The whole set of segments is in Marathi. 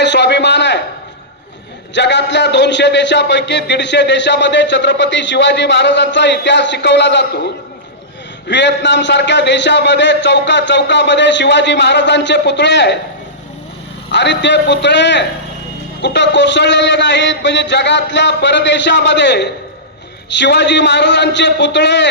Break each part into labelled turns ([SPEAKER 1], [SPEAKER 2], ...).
[SPEAKER 1] आहे स्वाभिमान आहे. जगातल्या दोनशे देशापैकी दीडशे देशामध्ये छत्रपती शिवाजी महाराजांचा इतिहास शिकवला जातो. व्हिएतनाम सारख्या देशामध्ये चौका चौकामध्ये शिवाजी महाराजांचे पुतळे आहेत. आणि ते पुतळे कुठं कोसळलेले नाहीत म्हणजे जगातल्या परदेशामध्ये शिवाजी महाराजांचे पुतळे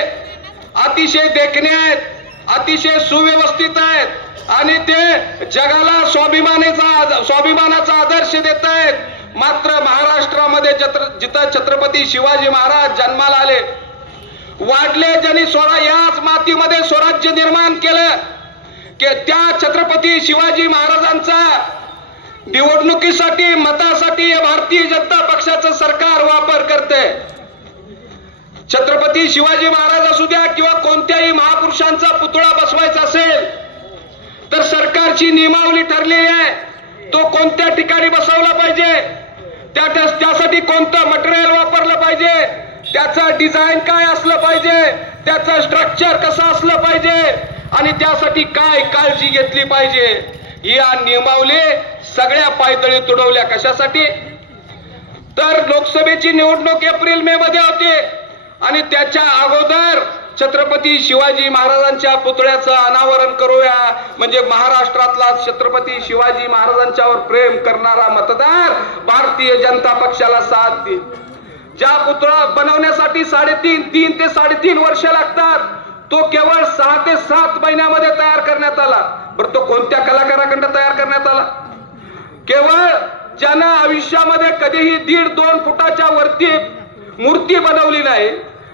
[SPEAKER 1] अतिशय देखणे आहेत. अतिशय सुव्यवस्थित आहेत. आणि ते जगाला स्वाभिमानाचा स्वाभिमानाचा आदर्श देत आहेत. मात्र महाराष्ट्रामध्ये जत्र जिथं छत्रपती शिवाजी महाराज जन्माला आले वाढले ज्यांनी स्वरा याच मातीमध्ये स्वराज्य निर्माण केलं की त्या छत्रपती शिवाजी महाराजांचा निवडणुकीसाठी मतासाठी भारतीय जनता पक्षाचं सरकार वापर करते छत्रपती शिवाजी महाराज असू द्या किंवा कोणत्याही महापुरुषांचा पुतळा बसवायचा असेल तर सरकारची नियमावली ठरलेली आहे. तो कोणत्या ठिकाणी बसवला पाहिजे? त्या त्या- त्यासाठी कोणतं मटेरियल वापरलं पाहिजे? त्याचा डिझाईन काय असलं पाहिजे? त्याचं स्ट्रक्चर कसं असलं पाहिजे? आणि त्यासाठी काय काळजी घेतली पाहिजे? या नियमावली सगळ्या पायदळी तुडवल्या कशासाठी? तर लोकसभेची निवडणूक एप्रिल मे मध्ये होते. आणि त्याच्या अगोदर छत्रपती शिवाजी महाराजांच्या पुतळ्याचं अनावरण करूया. म्हणजे महाराष्ट्रातला छत्रपती शिवाजी महाराजांच्यावर प्रेम करणारा मतदार भारतीय जनता पक्षाला साथ देईल ज्या पुतळा बनवण्यासाठी साडेतीन तीन ते साडेतीन वर्ष लागतात तो केवळ सहा ते सात महिन्यामध्ये तयार करण्यात आला. बरं तो कोणत्या कलाकाराकडं तयार करण्यात आला? केवळ ज्यानं आयुष्यामध्ये कधीही दीड दोन फुटाच्या वरती मूर्ती बनवली नाही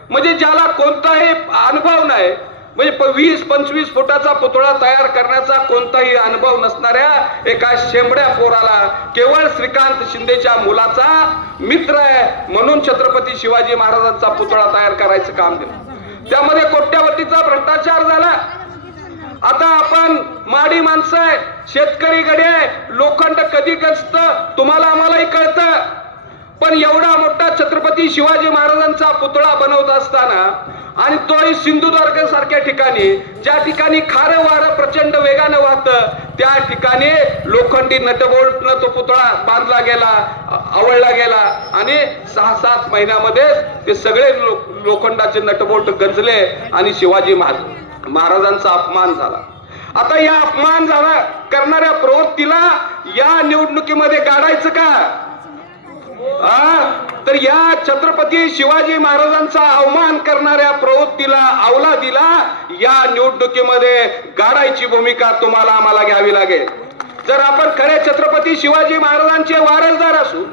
[SPEAKER 1] म्हणजे ज्याला कोणताही अनुभव नाही म्हणजे वीस पंचवीस फुटाचा पुतळा तयार करण्याचा कोणताही अनुभव नसणाऱ्या एका शेंबड्या पोराला केवळ श्रीकांत शिंदेच्या मुलाचा मित्र आहे म्हणून छत्रपती शिवाजी महाराजांचा पुतळा तयार करायचं काम दिलं. त्यामध्ये कोट्यावतीचा भ्रष्टाचार झाला. आता आपण माडी माणसं आहे शेतकरी गडी आहे लोखंड कधी गचत तुम्हाला आम्हालाही कळतं. पण एवढा मोठा छत्रपती शिवाजी महाराजांचा पुतळा बनवत असताना आणि तोही सिंधुदुर्ग सारख्या ठिकाणी ज्या ठिकाणी खारं वारं प्रचंड वेगानं वाहतं त्या ठिकाणी लोखंडी नटबोल्टनं तो पुतळा बांधला गेला आवडला आवळला गेला आणि सहा सात महिन्यामध्ये ते सगळे लो- लोखंडाचे नटबोल्ट गंजले आणि शिवाजी महाराज महाराजांचा अपमान झाला. आता या अपमान झाला करणाऱ्या प्रवृत्तीला या निवडणुकीमध्ये गाडायचं का? तर या छत्रपती शिवाजी महाराजांचा अवमान करणाऱ्या प्रवृत्तीला अवला दिला या निवडणुकीमध्ये गाडायची भूमिका तुम्हाला आम्हाला घ्यावी लागेल. जर आपण खरे छत्रपती शिवाजी महाराजांचे वारसदार असू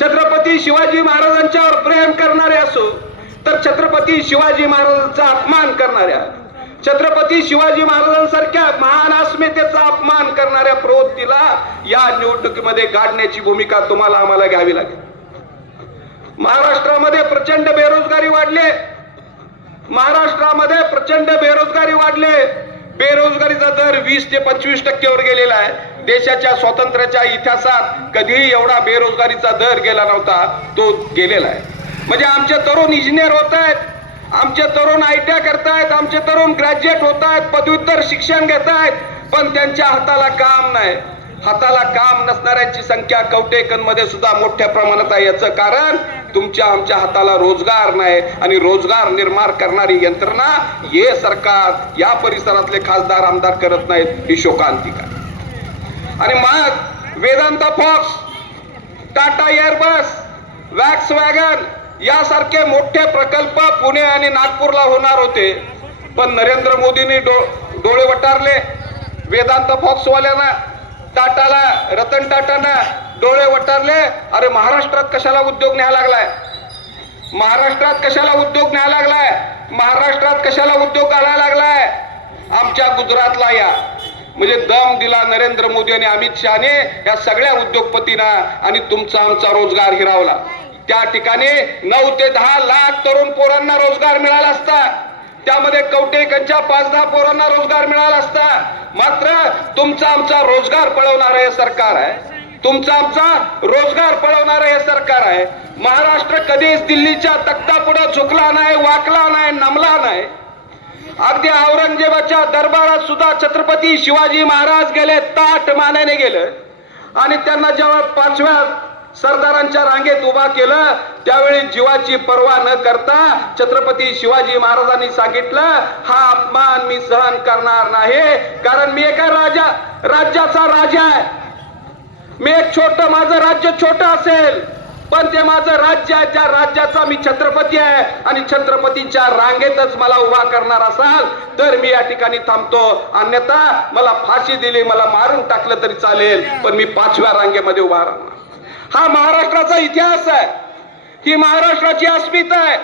[SPEAKER 1] छत्रपती शिवाजी महाराजांच्यावर प्रेम करणारे असू तर छत्रपती शिवाजी महाराजांचा अपमान करणाऱ्या छत्रपती शिवाजी महाराजांसारख्या महान अस्मितेचा अपमान करणाऱ्या प्रवृत्तीला या निवडणुकीमध्ये गाडण्याची भूमिका तुम्हाला आम्हाला घ्यावी लागेल. महाराष्ट्रामध्ये प्रचंड बेरोजगारी वाढले महाराष्ट्रामध्ये प्रचंड बेरोजगारी वाढले बेरोजगारीचा दर वीस ते पंचवीस टक्क्यावर गेलेला आहे. देशाच्या स्वातंत्र्याच्या इतिहासात कधीही एवढा बेरोजगारीचा दर गेला नव्हता तो गेलेला आहे. म्हणजे आमचे तरुण इंजिनियर होत आहेत. आमचे तरुण आय टी करतायत आमचे तरुण ग्रॅज्युएट होत आहेत पदव्युत्तर शिक्षण घेत आहेत पण त्यांच्या हाताला काम नाही. हाताला काम नसणाऱ्यांची संख्या कवटेकनमध्ये सुद्धा मोठ्या प्रमाणात आहे. याचं कारण तुमच्या आमच्या हाताला रोजगार नाही आणि रोजगार निर्माण करणारी यंत्रणा हे सरकार या परिसरातले खासदार आमदार करत नाहीत ही शोकांतिका. आणि मग Vedanta Fox Tata Airbus Volkswagen यासारखे मोठे प्रकल्प पुणे आणि नागपूरला होणार होते. पण नरेंद्र मोदींनी डो डोळे वटारले. वेदांत फॉक्सवाल्यांना टाटाला रतन टाटाना डोळे वटारले. अरे महाराष्ट्रात कशाला उद्योग न्याय लागलाय? महाराष्ट्रात कशाला उद्योग न्यायला लागलाय? महाराष्ट्रात कशाला उद्योग आणायला लागलाय? आमच्या गुजरातला या. म्हणजे दम दिला नरेंद्र मोदी आणि अमित शहाने या सगळ्या उद्योगपतींना आणि तुमचा आमचा रोजगार हिरावला. त्या ठिकाणी नऊ ते दहा लाख तरुण पोरांना रोजगार मिळाला असता. त्यामध्ये कवटेकांच्या पाच दहा पोरांना रोजगार मिळाला असता. मात्र तुमचा आमचा रोजगार पळवणारं हे सरकार आहे. तुमचा आमचा रोजगार पळवणारं हे सरकार आहे. महाराष्ट्र कधीच दिल्लीच्या तख्ता पुढे झुकला नाही वाकला नाही नमला नाही. अगदी औरंगजेबाच्या दरबारात सुद्धा छत्रपती शिवाजी महाराज गेले ताट मानेने गेले. आणि त्यांना जेव्हा पाचव्या सरदारांच्या रांगेत उभा केलं त्यावेळी जीवाची पर्वा न करता छत्रपती शिवाजी महाराजांनी सांगितलं हा अपमान मी सहन करणार नाही कारण मी एका राजा राज्याचा राजा आहे. मी एक छोट माझं राज्य छोट असेल पण ते माझं राज्य आहे त्या राज्याचा मी छत्रपती आहे. आणि छत्रपतीच्या रांगेतच मला उभा करणार असाल तर मी या ठिकाणी थांबतो. अन्यथा मला फाशी दिली मला मारून टाकलं तरी चालेल पण मी पाचव्या रांगेमध्ये उभा राहणार. हा महाराष्ट्राचा इतिहास आहे. ही महाराष्ट्राची अस्मिता आहे.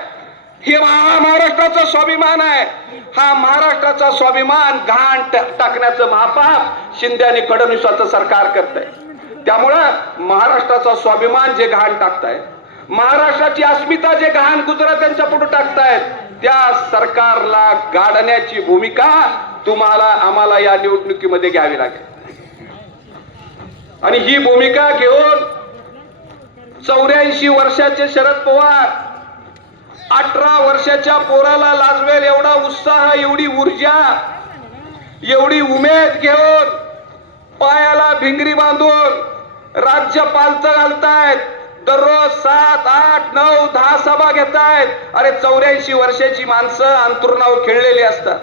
[SPEAKER 1] हे हा महाराष्ट्राचा स्वाभिमान आहे. हा महाराष्ट्राचा स्वाभिमान घाण टाकण्याचं महापाप शिंदे आणि फडणवीसाचं सरकार करत आहे त्यामुळं महाराष्ट्राचा स्वाभिमान जे घाण टाकताय महाराष्ट्राची अस्मिता जे घाण गुजरात्यांच्या पुढे टाकतायत त्या सरकारला गाडण्याची भूमिका तुम्हाला आम्हाला या निवडणुकीमध्ये घ्यावी लागेल. आणि ही भूमिका घेऊन चौऱ्याऐंशी वर्षाचे शरद पवार. अठरा वर्षाच्या पोराला लाजवेल एवढा उत्साह एवढी ऊर्जा एवढी उमेद घेऊन पायाला भिंगरी बांधून राज्य पालत घालतायत. दररोज सात आठ नऊ दहा सभा घेतायत. अरे चौऱ्याऐंशी वर्षाची माणसं अंतरुणावर खेळलेली असतात.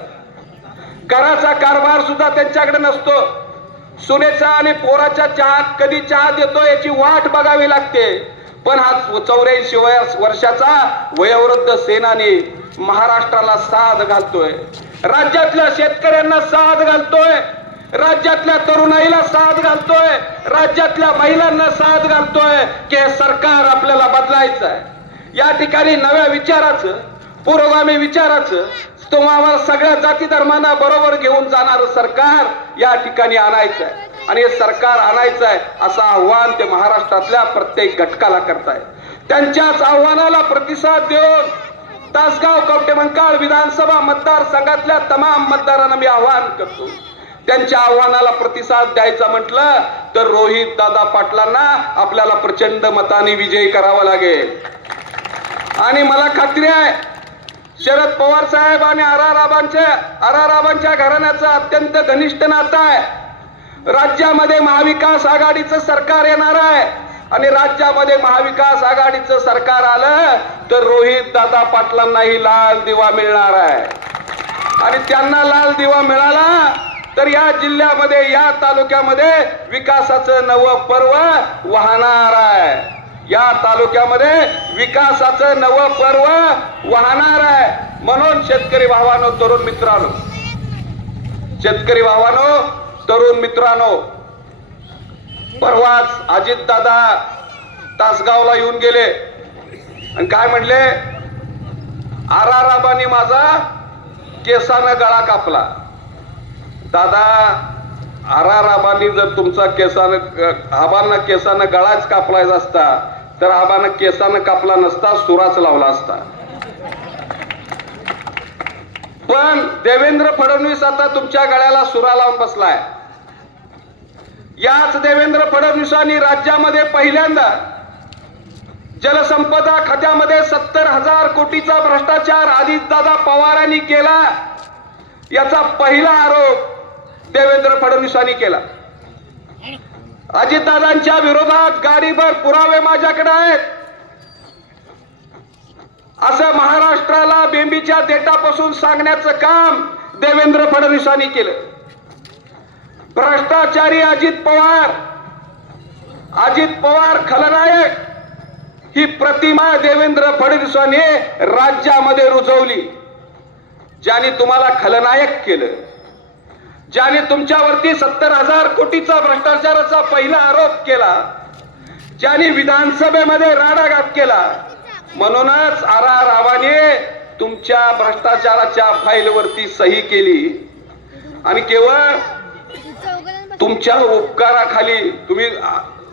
[SPEAKER 1] घराचा कारभार सुद्धा त्यांच्याकडे नसतो. सुनेचा आणि पोराच्या चहात कधी चहा देतो याची वाट बघावी लागते. पण हा चौऱ्याऐंशी वर्षाचा वयोवृद्ध सेनानी महाराष्ट्राला साथ घालतोय. राज्यातल्या शेतकऱ्यांना साथ घालतोय. राज्यातल्या तरुणाईला साथ घालतोय. राज्यातल्या महिलांना साथ घालतोय की हे सरकार आपल्याला बदलायचं आहे या ठिकाणी नव्या विचाराचं पुरोगामी विचाराचं तुम्हाला सगळ्या जाती धर्मांना बरोबर घेऊन जाणार सरकार या ठिकाणी आणायचं आहे आणि हे सरकार आणायचं आहे असं आव्हान ते महाराष्ट्रातल्या प्रत्येक घटकाला करताय त्यांच्याच आव्हानाला प्रतिसाद देऊन तासगाव कवटेमंकाळ विधानसभा मतदारसंघातल्या तमाम मतदारांना मी आव्हान करतो. त्यांच्या आव्हानाला प्रतिसाद द्यायचा म्हटलं तर रोहित दादा पाटलांना आपल्याला प्रचंड मताने विजयी करावा लागेल. आणि मला खात्री आहे शरद पवार साहेब आणि आराराबांच्या आराराबांच्या घराण्याचं अत्यंत घनिष्ठ नातं आहे. राज्यामध्ये महाविकास आघाडीचं सरकार येणार आहे. आणि राज्यामध्ये महाविकास आघाडीचं सरकार आलं तर रोहित दादा पाटलांनाही लाल दिवा मिळणार आहे. आणि त्यांना लाल दिवा मिळाला तर या जिल्ह्यामध्ये या तालुक्यामध्ये विकासाचं नवं पर्व वाहणार आहे. या तालुक्यामध्ये विकासाचं नवं पर्व वाहणार आहे. म्हणून शेतकरी भावानो तरुण मित्रांनो शेतकरी भावानो तरुण मित्रांनो परवाच अजित दादा तासगावला येऊन गेले. आणि काय म्हणले? आराराबानी माझा केसानं गळा कापला. दादा आराराबानी जर तुमचा केसानं आबांना केसानं गळाच कापलायचा असता तर आबानं केसानं कापला नसता सुराच लावला असता. पण देवेंद्र फडणवीस आता तुमच्या गळ्याला सुरा लावून बसलाय. याच देवेंद्र फडणवीसांनी राज्यामध्ये पहिल्यांदा जलसंपदा खात्यामध्ये सत्तर हजार कोटीचा भ्रष्टाचार दादा पवारांनी केला. याचा पहिला आरोप देवेंद्र फडणवीसांनी केला. अजितदादांच्या विरोधात गाडीभर पुरावे माझ्याकडे आहेत. असं महाराष्ट्राला बेंबीच्या देटापासून सांगण्याचं काम देवेंद्र फडणवीसांनी केलं. भ्रष्टाचारी अजित पवार अजित पवार खलनायक ही प्रतिमा देवेंद्र फडणवीसांनी राज्यामध्ये रुजवली. ज्याने तुम्हाला खलनायक केलं. ज्याने तुमच्यावरती सत्तर हजार कोटीचा भ्रष्टाचाराचा पहिला आरोप केला ज्याने विधानसभेमध्ये राडाघात केला म्हणूनच आर आर रावाने तुमच्या भ्रष्टाचाराच्या फाईलवरती सही केली. आणि केवळ तुमच्या उपकाराखाली तुम्ही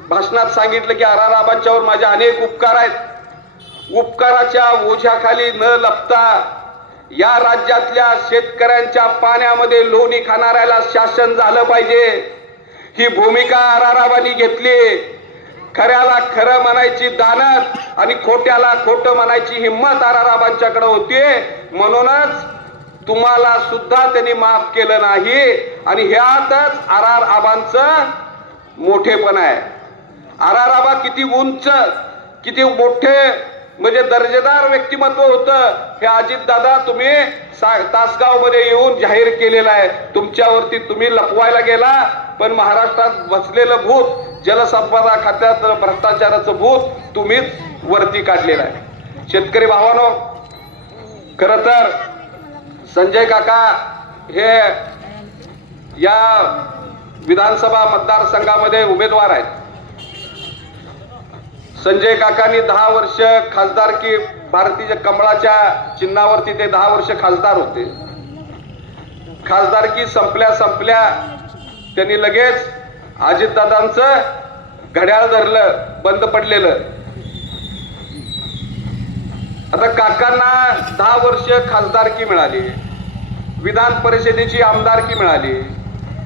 [SPEAKER 1] भाषणात सांगितलं की आर आर आबांच्यावर माझे अनेक उपकार आहेत. उपकाराच्या ओझ्याखाली न लपता या राज्यातल्या शेतकऱ्यांच्या पाण्यामध्ये लोणी खाणाऱ्याला शासन झालं पाहिजे. ही भूमिका आर घेतली. खऱ्याला खरं म्हणायची दानत आणि खोट्याला खोटं म्हणायची हिंमत आर होती. म्हणूनच तुम्हाला सुद्धा त्यांनी माफ केलं नाही आणि ह्यातच आरार आर आबांचं मोठेपणा आहे. आराराबा किती उंच किती मोठे म्हणजे दर्जेदार व्यक्तिमत्व होतं. हे अजित दादा तुम्ही तासगावमध्ये येऊन जाहीर केलेलं आहे. तुमच्यावरती तुम्ही लपवायला गेला पण महाराष्ट्रात बसलेलं भूत जलसंपदा खात्यात भ्रष्टाचाराचं भूत तुम्हीच वरती काढलेलं आहे. शेतकरी भावानो खर तर संजय काका हे या विधानसभा मतदारसंघामध्ये उमेदवार आहेत. संजय काकांनी दहा वर्ष खासदारकी भारतीय कमळाच्या चिन्हावरती ते दहा वर्ष खासदार होते. खासदारकी संपल्या संपल्या त्यांनी लगेच अजितदादांचं घड्याळ धरलं बंद पडलेलं. आता काकांना दहा वर्ष खासदारकी मिळाली. विधान परिषदेची आमदारकी मिळाली.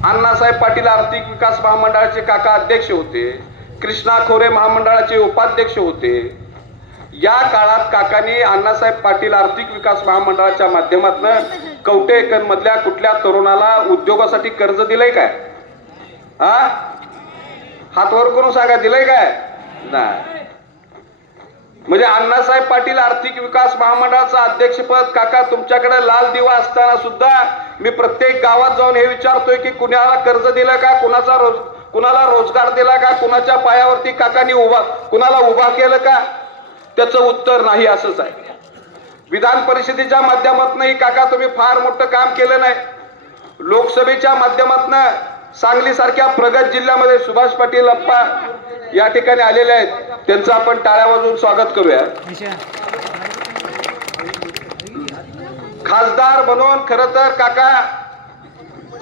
[SPEAKER 1] अण्णासाहेब पाटील आर्थिक विकास महामंडळाचे काका अध्यक्ष होते. कृष्णा खोरे महामंडळाचे उपाध्यक्ष होते. या काळात काकांनी अण्णासाहेब पाटील आर्थिक विकास महामंडळाच्या माध्यमातून कवटे मधल्या कुठल्या तरुणाला उद्योगासाठी कर्ज दिलंय काय? हा हात वर करून सांगा दिलंय काय? नाही. म्हणजे अण्णासाहेब पाटील आर्थिक विकास महामंडळाचं अध्यक्षपद काका तुमच्याकडे लाल दिवा असताना सुद्धा मी प्रत्येक गावात जाऊन हे विचारतोय की कुणाला कर्ज दिलं का? कुणाचा रोज कुणाला रोजगार दिला का? कुणाच्या पायावरती काकांनी उभा कुणाला उभा केलं का? त्याचं उत्तर नाही असंच आहे विधान परिषदेच्या माध्यमातूनही काका तुम्ही फार मोठं काम केलं नाही. लोकसभेच्या माध्यमातून सांगली सारख्या प्रगत जिल्ह्यामध्ये सुभाष पाटील अप्पा या ठिकाणी आलेले आहेत. त्यांचं आपण टाळ्या वाजवून स्वागत करूया. खासदार म्हणून खर तर काका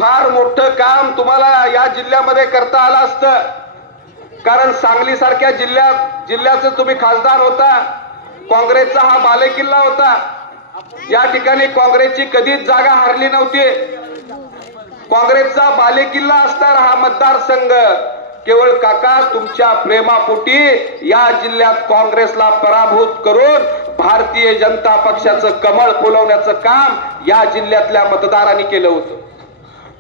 [SPEAKER 1] फार मोठं काम तुम्हाला या जिल्ह्यामध्ये करता आलं असतं. कारण सांगली सारख्या जिल्ह्यात जिल्ह्याचं तुम्ही खासदार होता. काँग्रेसचा हा बालेकिल्ला होता. या ठिकाणी काँग्रेसची कधीच जागा हारली नव्हती. काँग्रेसचा बालेकिल्ला असणारा हा मतदारसंघ. केवळ काका तुमच्या प्रेमापोटी या जिल्ह्यात काँग्रेसला पराभूत करून भारतीय जनता पक्षाचं कमळ फुलवण्याचं काम या जिल्ह्यातल्या मतदारांनी केलं होतं.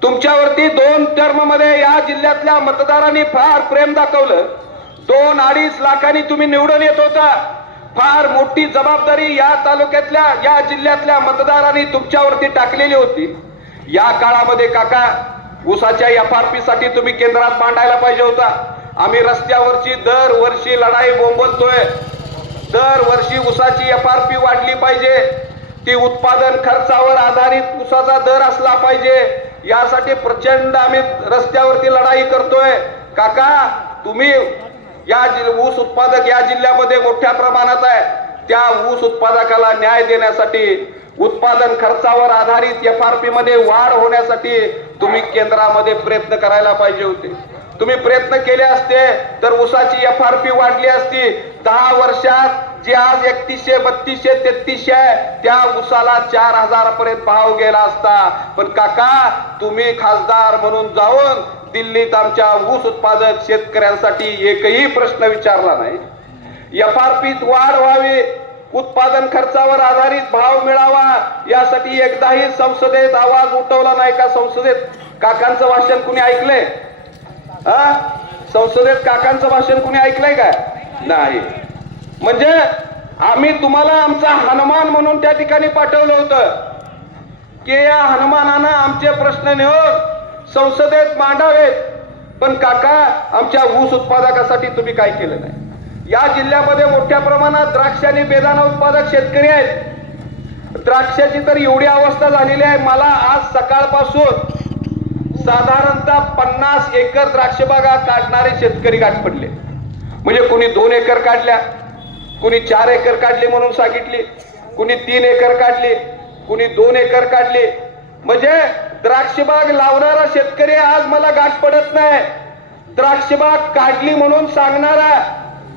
[SPEAKER 1] तुमच्यावरती दोन टर्ममध्ये या जिल्ह्यातल्या मतदारांनी फार प्रेम दाखवलं. दोन अडीच लाखांनी तुम्ही निवडून येत होता. फार मोठी जबाबदारी या तालुक्यातल्या या जिल्ह्यातल्या मतदारांनी तुमच्यावरती टाकलेली होती. या काळामध्ये काका ऊसाच्या एफ आर पी साठी तुम्ही केंद्रात मांडायला पाहिजे होता. आम्ही रस्त्यावरची दरवर्षी लढाई बोंबलतोय. दरवर्षी उसाची एफ आर पी वाढली पाहिजे. ती उत्पादन खर्चावर आधारित उसाचा दर असला पाहिजे. यासाठी प्रचंड आम्ही रस्त्यावरती लढाई करतोय. काका तुम्ही या ऊस उत्पादक या जिल्ह्यामध्ये मोठ्या प्रमाणात आहे. त्या ऊस उत्पादकाला न्याय देण्यासाठी उत्पादन खर्चावर आधारित एफ आर पी मध्ये वाढ होण्यासाठी तुम्ही केंद्रामध्ये प्रयत्न करायला पाहिजे होते. तुम्ही प्रयत्न केले असते तर ऊसाची एफ आर पी वाढली असती. दहा वर्षात जे आज एकतीसशे बत्तीसशे तेहतीसशे आहे त्या ऊसाला चार हजार पर्यंत भाव गेला असता. पण काका तुम्ही खासदार म्हणून जाऊन दिल्लीत आमच्या ऊस उत्पादक शेतकऱ्यांसाठी एकही प्रश्न विचारला नाही. एफ आर पीत वाढ व्हावी उत्पादन खर्चावर आधारित भाव मिळावा यासाठी एकदाही संसदेत आवाज उठवला नाही का संसदेत? काकांचं भाषण कुणी ऐकलंय? हा? संसदेत काकांचं भाषण कुणी ऐकलंय काय? नाही. म्हणजे आम्ही तुम्हाला आमचा हनुमान म्हणून त्या ठिकाणी पाठवलं होतं. की या हनुमानानं आमचे प्रश्न नेऊन संसदेत मांडावेत. पण काका आमच्या ऊस उत्पादकासाठी तुम्ही काय केलं नाही? या जिल्ह्यामध्ये मोठ्या प्रमाणात द्राक्ष आणि बेदाना उत्पादक शेतकरी आहेत. द्राक्षाची तर एवढी अवस्था झालेली आहे. मला आज सकाळपासून साधारणतः पन्नास एकर द्राक्ष बागा काढणारे शेतकरी गाठ पडले. म्हणजे कोणी दोन एकर काढल्या कुणी चार एकर काढले म्हणून सांगितली कुणी तीन एकर काढली कुणी दोन एकर काढली. म्हणजे द्राक्षबाग लावणारा शेतकरी आज मला गाठ पडत नाही. द्राक्षबाग काढली म्हणून सांगणारा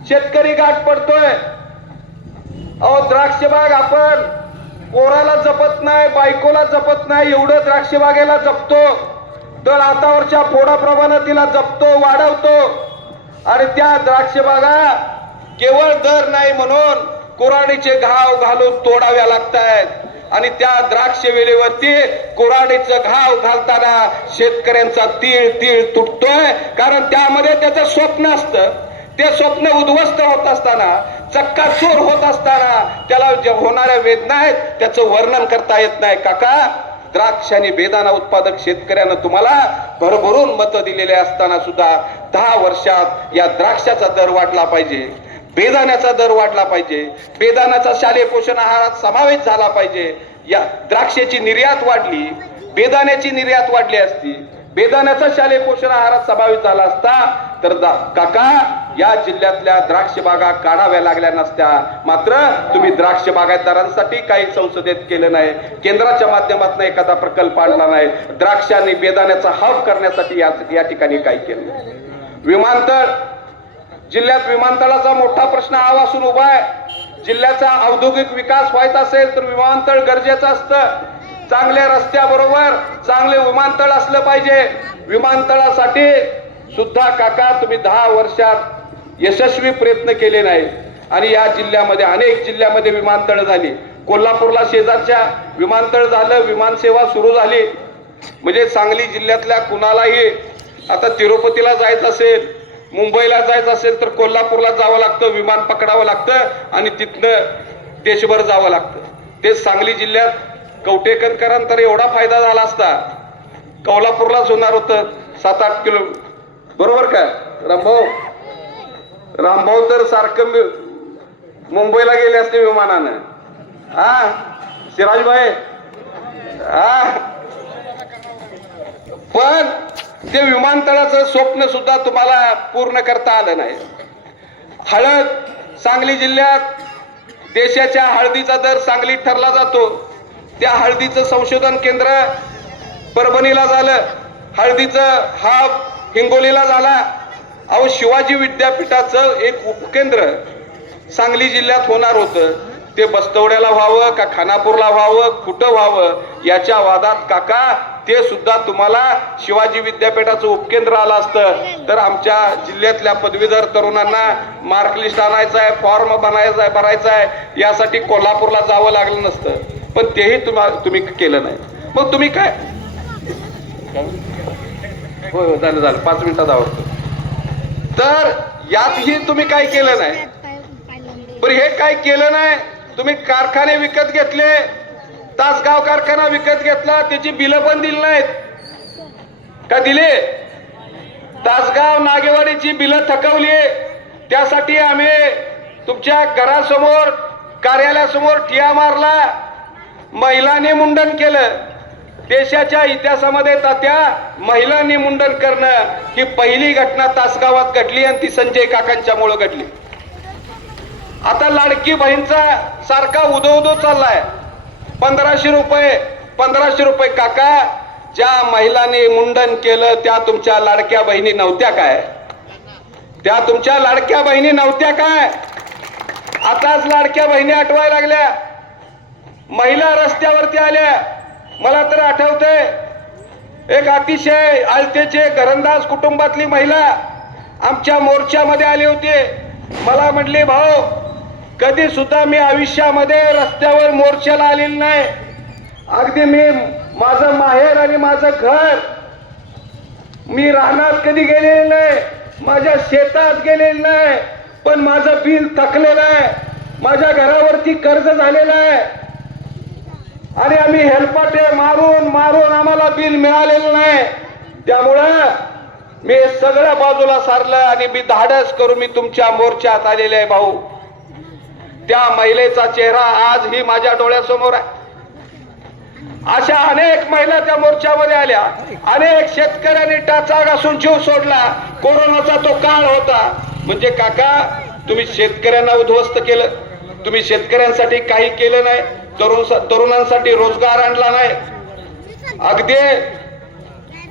[SPEAKER 1] शेतकरी गाठ पडतोय. अहो द्राक्षबाग आपण पोराला जपत नाही बायकोला जपत नाही एवढं द्राक्षबागेला जपतो. तर आतावरच्या फोडाप्रमाणे तिला जपतो वाढवतो. आणि त्या द्राक्ष बागा केवळ दर नाही म्हणून कुराणीचे घाव घालून तोडाव्या लागतायत. आणि त्या द्राक्ष वेळेवरती कुराणीचं घाव घालताना शेतकऱ्यांचा तीळ तीळ तुटतोय. कारण त्यामध्ये त्याचं स्वप्न असतं. ते स्वप्न उद्ध्वस्त होत असताना चक्काचूर होत असताना त्याला ज्या होणाऱ्या वेदना आहेत त्याचं वर्णन करता येत नाही. काका द्राक्ष आणि बेदाना उत्पादक शेतकऱ्यांना तुम्हाला भरभरून मतं दिलेले असताना सुद्धा दहा वर्षात या द्राक्षाचा दर वाढला पाहिजे बेदाण्याचा दर वाढला पाहिजे बेदाण्याचा शालेय पोषण आहारात समावेश झाला पाहिजे. या द्राक्षाची निर्यात वाढली बेदाण्याची निर्यात वाढली असती बेदाण्याचा शालेय पोषण आहारात समावेश झाला असता तर काका या जिल्ह्यातल्या द्राक्ष बागा काढाव्या लागल्या नसत्या. मात्र तुम्ही द्राक्ष बागायतदारांसाठी काही संसदेत केलं नाही. केंद्राच्या माध्यमातून एखादा प्रकल्प आणला नाही. द्राक्षांनी बेदाण्याचा हब करण्यासाठी या या ठिकाणी काही केलं? विमानतळ. जिल्ह्यात विमानतळाचा मोठा प्रश्न आवासून उभा आहे. जिल्ह्याचा औद्योगिक विकास व्हायचा असेल तर विमानतळ गरजेचं असतं. चांगल्या रस्त्याबरोबर चांगले विमानतळ असलं पाहिजे. विमानतळासाठी सुद्धा काका तुम्ही दहा वर्षात यशस्वी प्रयत्न केले नाही आणि या जिल्ह्यामध्ये अनेक जिल्ह्यामध्ये विमानतळ झाली. कोल्हापूरला शेजारच्या विमानतळ झालं विमानसेवा सुरू झाली. म्हणजे सांगली जिल्ह्यातल्या कुणालाही आता तिरुपतीला जायचं असेल मुंबईला जायचं असेल तर कोल्हापूरला जावं लागतं विमान पकडावं लागतं आणि तिथनं देशभर जावं लागतं. ते सांगली जिल्ह्यात कवटेकरकरांतर एवढा फायदा झाला असता. कोल्हापूरलाच होणार होतं सात आठ किलो. बरोबर का? रामभाऊ? रामभाऊ तर सारखं मुंबईला गेले असते विमानानं. हा? सिराजभाई हा? पण ते विमानतळाचं स्वप्न सुद्धा तुम्हाला पूर्ण करता आलं नाही. हळद सांगली जिल्ह्यात देशाच्या हळदीचा दर सांगलीत ठरला जातो. त्या हळदीचं संशोधन केंद्र परभणीला झालं. हळदीचं हाब हिंगोलीला झाला. अहो शिवाजी विद्यापीठाचं एक उपकेंद्र सांगली जिल्ह्यात होणार होतं. ते बस्तवड्याला व्हावं का खानापूरला व्हावं कुठं व्हावं याच्या वादात काका ते सुद्धा तुम्हाला शिवाजी विद्यापीठाचं उपकेंद्र आलं असतं. तर आमच्या जिल्ह्यातल्या पदवीधर तरुणांना मार्क लिस्ट आणायचं आहे फॉर्म बनायचा आहे भरायचा आहे. यासाठी कोल्हापूरला जावं लागलं नसतं. पण तेही तुम्हा तुम्ही केलं नाही. मग तुम्ही काय? हो हो झालं झालं. पाच मिनिटात आवडतो तर यातही तुम्ही काय केलं नाही? पण हे काय केलं नाही? तुम्ही कारखाने विकत घेतले तासगाव कारखाना विकत घेतला त्याची बिलं पण दिली नाहीत. का दिले? तासगाव नागेवाडीची बिलं थकवली. त्यासाठी आम्ही तुमच्या घरासमोर कार्यालयासमोर ठिया मारला. महिलांनी मुंडन केलं. देशाच्या इतिहासामध्ये तात्या महिलांनी मुंडन करणं ही पहिली घटना तासगावात घडली आणि ती संजय काकांच्या मुळे घडली. आता लाडकी बहीणचा सारखा उदो उदो चाललाय. पंधराशे रुपये पंधराशे रुपये काका ज्या महिलांनी मुंडन केलं त्या तुमच्या लाडक्या बहिणी नव्हत्या काय? त्या तुमच्या लाडक्या बहिणी नव्हत्या काय? आताच लाडक्या बहिणी आठवायला लागल्या. महिला रस्त्यावरती आल्या. मला तर आठवतंय एक अतिशय आलतेचे घरंदाज कुटुंबातली महिला आमच्या मोर्चामध्ये आली होती. मला म्हटले भाऊ कधी सुद्धा मी आयुष्यामध्ये रस्त्यावर मोर्चाला आलेली नाही. अगदी मी माझं माहेर आणि माझं घर मी राहणार कधी गेलेलं नाही. माझ्या शेतात गेलेलं नाही. पण माझं बिल थकलेलं आहे. माझ्या घरावरती कर्ज झालेलं आहे. आणि आम्ही हेलपाटे मारून मारून आम्हाला बिल मिळालेलं नाही. त्यामुळं मी सगळ्या बाजूला सारलं आणि मी धाडस करून मी तुमच्या मोर्चात आलेले आहे भाऊ. त्या महिलेचा चेहरा आज ही माझ्या डोळ्यासमोर आहे. अशा अनेक महिला त्या मोर्चामध्ये आल्या. अनेक शेतकऱ्यांनी टाचा घासून जीव सोडला. कोरोनाचा तो काळ होता. म्हणजे काका तुम्ही शेतकऱ्यांना उद्ध्वस्त केलं. तुम्ही शेतकऱ्यांसाठी काही केलं नाही. तरुण तरुणांसाठी रोजगार आणला नाही. अगदी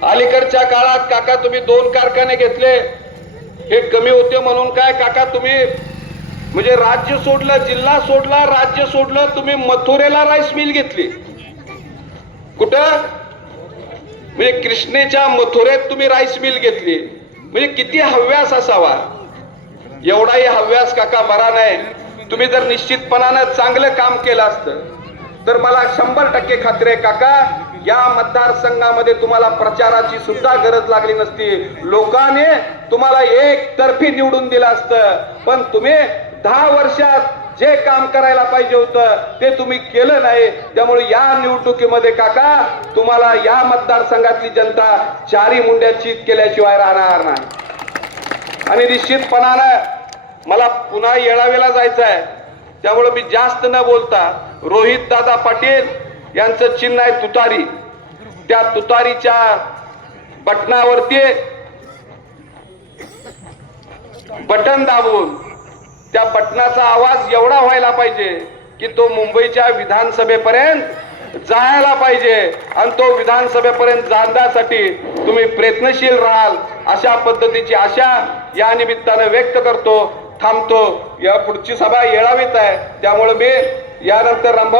[SPEAKER 1] अलीकडच्या काळात काका तुम्ही दोन कारखाने घेतले. हे कमी होते म्हणून काय? काका तुम्ही म्हणजे राज्य सोडलं जिल्हा सोडला राज्य सोडलं तुम्ही मथुरेला राईस मिल घेतली. कुठं? म्हणजे कृष्णेच्या मथुरेत तुम्ही राईस मिल घेतली. म्हणजे किती हव्यास असावा. एवढाही हव्यास काका बरा नाही. तुम्ही जर निश्चितपणानं चांगलं काम केलं असतं तर मला शंभर टक्के खात्री आहे काका या मतदारसंघामध्ये तुम्हाला प्रचाराची सुद्धा गरज लागली नसती. लोकांनी तुम्हाला एक तर्फी निवडून दिलं असतं. पण तुम्ही दहा वर्षात जे काम करायला पाहिजे होतं ते तुम्ही केलं नाही. त्यामुळे या निवडणुकीमध्ये काका तुम्हाला या मतदारसंघातली जनता चारी मुंड्याची केल्याशिवाय राहणार नाही. आणि निश्चितपणानं मला पुन्हा येळावेला जायचं आहे त्यामुळे मी जास्त न बोलता रोहित दादा पाटील यांचं चिन्ह आहे तुतारी. त्या तुतारीच्या बटनावरती बटन दाबून त्या बटनाचा आवाज एवढा व्हायला पाहिजे की तो मुंबईच्या विधानसभेपर्यंत जायला पाहिजे. आणि तो विधानसभेपर्यंत जाण्यासाठी तुम्ही प्रयत्नशील राहाल अशा पद्धतीची आशा या निमित्तानं व्यक्त करतो. थांबतो. या पुढची सभा येळावीत आहे. त्यामुळे मी यानंतर रंभा